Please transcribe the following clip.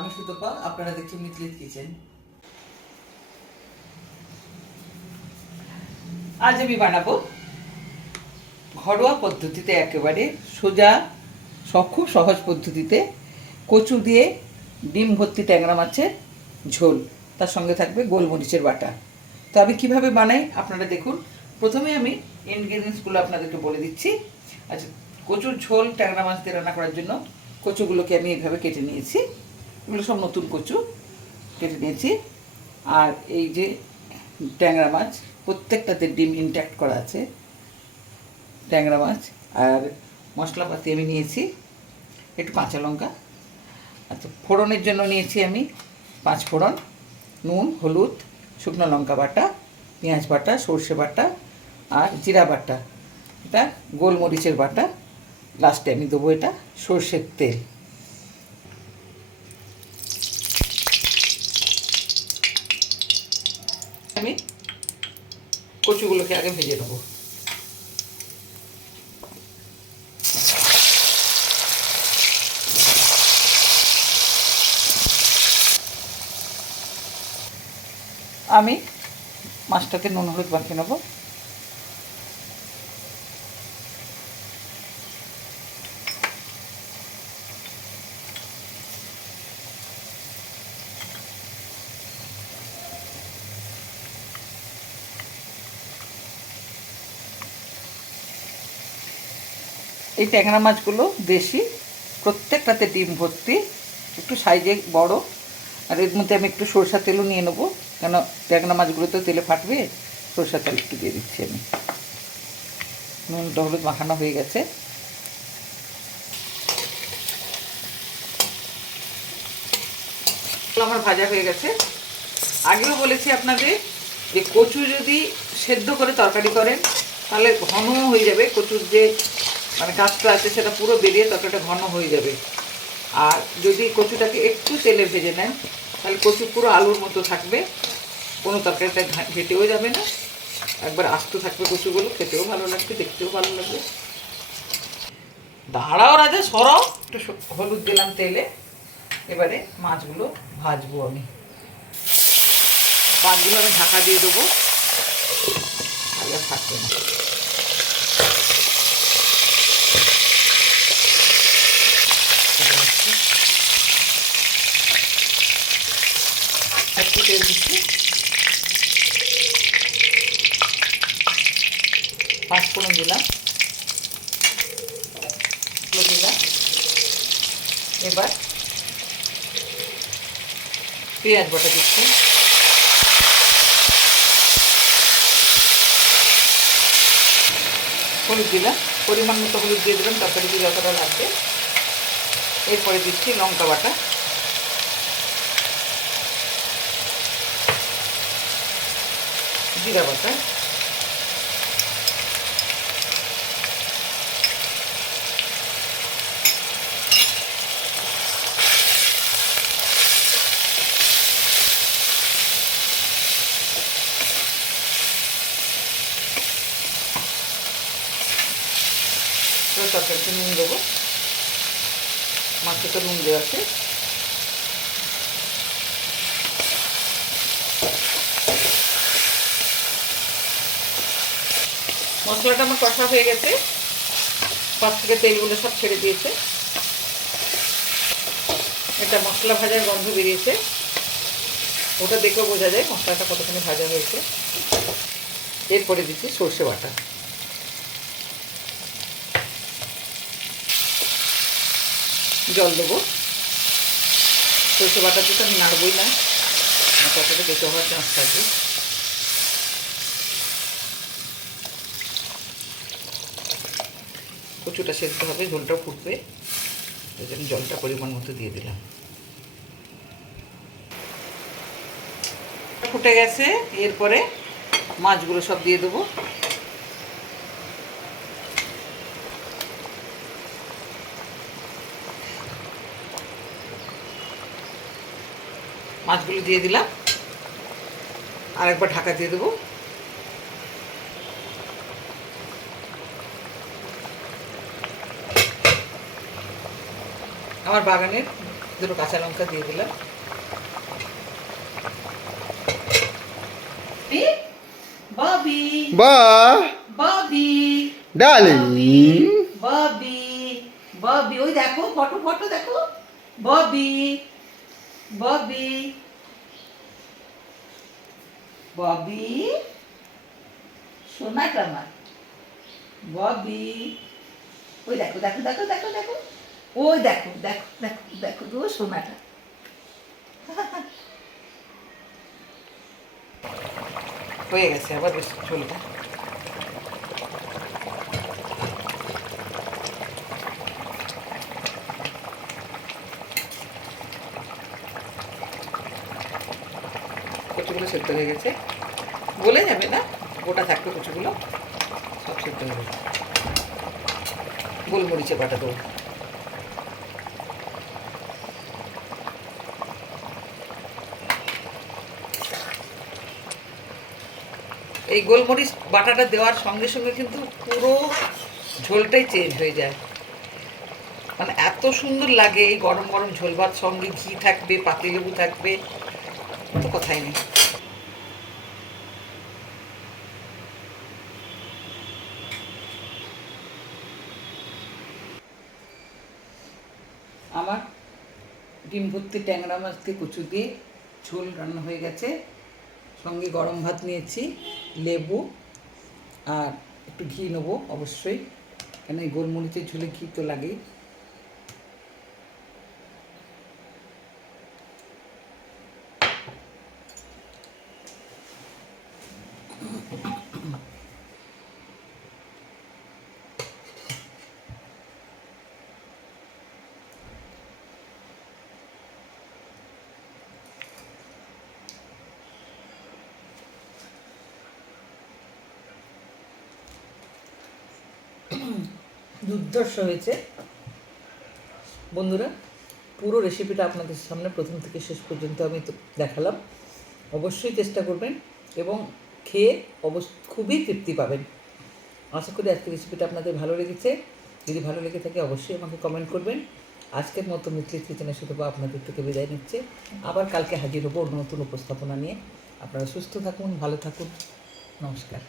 আমি সুতপা আপনারা দেখছেন মিতলিত কিচেন। আজ আমি বানাবো ঘরোয়া পদ্ধতিতে একেবারে সোজা খুব সহজ পদ্ধতিতে কচু দিয়ে ডিম ভর্তি ট্যাংরা মাছের ঝোল। তার সঙ্গে থাকবে গোলমরিচের বাটা। তো আমি কীভাবে বানাই আপনারা দেখুন। প্রথমে আমি ইনগ্রিডিয়েন্টসগুলো আপনাদেরকে বলে দিচ্ছি। আচ্ছা কচুর ঝোল ট্যাংরা মাছ দিয়ে রান্না করার জন্য কচুগুলোকে আমি এইভাবে কেটে নিয়েছি। এগুলো সব নতুন কচু কেটে নিয়েছি। আর এই যে ট্যাংরা মাছ, প্রত্যেকটাতে ডিম ইনট্যাক্ট করা আছে। ট্যাংরা মাছ আর মশলাপাতি আমি নিয়েছি, একটু কাঁচা লঙ্কা। আচ্ছা ফোড়নের জন্য নিয়েছি আমি পাঁচ ফোড়ন, নুন, হলুদ, শুকনো লঙ্কা বাটা, পেঁয়াজ বাটা, সর্ষে বাটা আর জিরা বাটা। এটা গোলমরিচের বাটা। লাস্টে আমি দেবো এটা সর্ষের তেল আমি কচুগুলোকে আগে ভেজে নেব। আমি মাছটাতে নুন হলুদ মাখিয়ে নেব। এই ট্যাংরা মাছগুলো দেশি, প্রত্যেকটাতে ডিম ভর্তি, একটু সাইজে বড়, আর এর মধ্যে আমি একটু সরষা তেলও নিয়ে নেব, কেন ট্যাংরা মাছগুলো তো তেলে ফাটবে, সরষা তেল একটু দিয়ে দিচ্ছি আমি। নুন, হলুদ মাখানো হয়ে গেছে। আমার ভাজা হয়ে গেছে। আগেও বলেছি আপনাদের যে কচু যদি সেদ্ধ করে তরকারি করেন, তাহলে ঘন হয়ে যাবে, কচুর যে মানে কাঁচটা আছে, সেটা পুরো বেরিয়ে তরকারিটা ঘন হয়ে যাবে। আর যদি কচুটাকে একটু তেলে ভেজে নেন, তাহলে কচু পুরো আলুর মতো থাকবে। কোনো তরকারিটা ঘেটেও যাবে না। একবার আস্ত থাকবে কচুগুলো, খেতেও ভালো লাগবে, দেখতেও ভালো লাগবে। দাঁড়াও রাজা, সরাও। একটু হলুদ দিলাম তেলে। এবারে মাছগুলো ভাজবো আমি। মাছগুলো আমি ঢাকা দিয়ে দেবো। থাকবে না চলে যাচ্ছে। একটু তেল দিচ্ছি পাঁচ ফোড়ন দিলাম। এবার পেঁয়াজ বাটা দিচ্ছি। হলুদ দিলাম। পরিমাণ মতো হলুদ দিয়ে দিলাম তরকারিতে যতটা লাগবে। এরপরে দিচ্ছি লঙ্কা বাটা। জিরা বাটা। এবার তরকারিতে নুন দেবো। মাছে তো নুন দেওয়া আছে। মশলাটা আমার কষা হয়ে গেছে। পাঁচ থেকে তেলগুলো সব ছেড়ে দিয়েছে। এটা মশলা ভাজার গন্ধ বেরিয়েছে। ওটা দেখেও বোঝা যায় মশলাটা কতখানি ভাজা হয়েছে। এরপরে দিচ্ছি সর্ষে বাটা। জল দেবো। সরষে বাটা দিতে আমি নাড়বই না। ততটা বেঁচে হওয়ার চান্স থাকবে কচুটা সেদ্ধ হবে, ঝোলটা ফুটবে। ওই জন্য জলটা পরিমাণ মতো দিয়ে দিলাম। ফুটে গেছে, এরপরে মাছগুলো সব দিয়ে দেবো। মাছগুলো দিয়ে দিলাম। আর একবার ঢাকা দিয়ে দেবো। আমার বাগানের দুটো কাঁচা লঙ্কা দিয়ে দিলাম। এ, ববি। বাহ ববি। ডার্লিং ববি ববি। ওই দেখো ফটো ফটো দেখো। ববি ববি ববি সোনাটা আমার। ববি ওই দেখো দেখো দেখো দেখো দেখো। ওই দেখো দেখো দেখো দেখো তো সোনাটা হয়ে গেছে, আবার বেশ কচুগুলো সেদ্ধ হয়ে গেছে। বলে যাবে না, গোটা থাকবে কচুগুলো। সব সেদ্ধ হয়ে গেছে। গোলমরিচে বাটা দেবো। এই গোলমরিচ বাটাটা দেওয়ার সঙ্গে সঙ্গে কিন্তু পুরো ঝোলটাই চেঞ্জ হয়ে যায়। মানে এত সুন্দর লাগে এই গরম গরম ঝোল ভাত সঙ্গে, ঘি থাকবে, পাতিলেবু থাকবে। তো কথাই নেই আমার ডিম ভর্তি ট্যাংরা মাছ দিয়ে কচু দিয়ে ঝোল রান্না হয়ে গেছে। সঙ্গে গরম ভাত নিয়েছি, লেবু আর একটু ঘি নেব অবশ্যই। কেন এই গোলমরিচের ঝোলে ঘি তো লাগেই। দুর্ধর্ষ হয়েছে। বন্ধুরা, পুরো রেসিপিটা আপনাদের সামনে প্রথম থেকে শেষ পর্যন্ত আমি দেখালাম। অবশ্যই চেষ্টা করবেন এবং খেয়ে অবশ্য খুবই তৃপ্তি পাবেন। আশা করি আজকের রেসিপিটা আপনাদের ভালো লেগেছে। যদি ভালো লেগে থাকে, অবশ্যই আমাকে কমেন্ট করবেন। আজকের মতো মিত্রির কিচেনে শুধু আপনাদের থেকে বিদায় নিচ্ছে। আবার কালকে হাজির হব নতুন উপস্থাপনা নিয়ে। আপনারা সুস্থ থাকুন, ভালো থাকুন। নমস্কার।